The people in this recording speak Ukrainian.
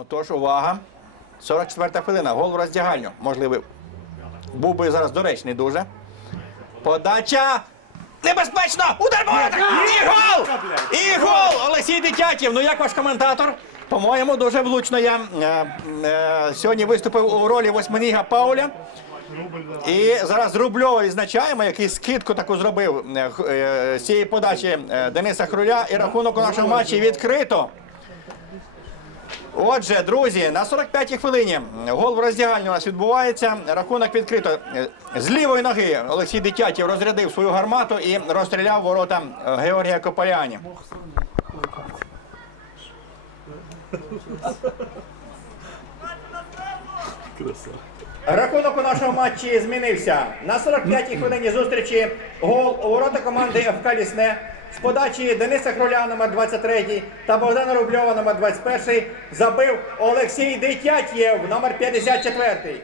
Отож, увага. 44 хвилина. Гол в роздягальню. Можливо, був би зараз доречний дуже. Подача. Небезпечно! Удар по! І гол! І гол! Олексій Дитятів. Ну як ваш коментатор? По-моєму, дуже влучно я е, е, сьогодні виступив у ролі восьминіга Пауля. І зараз Рубльова відзначаємо, який скидку таку зробив е, е, цієї подачі е, Дениса Хруля. І рахунок у нашому матчі відкрито. Отже, друзі, на 45-й хвилині гол в роздягальні у нас відбувається. Рахунок відкрито. З лівої ноги Олексій Дитятів розрядив свою гармату і розстріляв ворота Георгія Кополяні. Рахунок у нашому матчі змінився. На 45-й хвилині зустрічі гол у ворота команди ФК Лісне з подачі Дениса Хруля номер 23 та Богдана Рубльова номер 21 забив Олексій Дитятєв номер 54.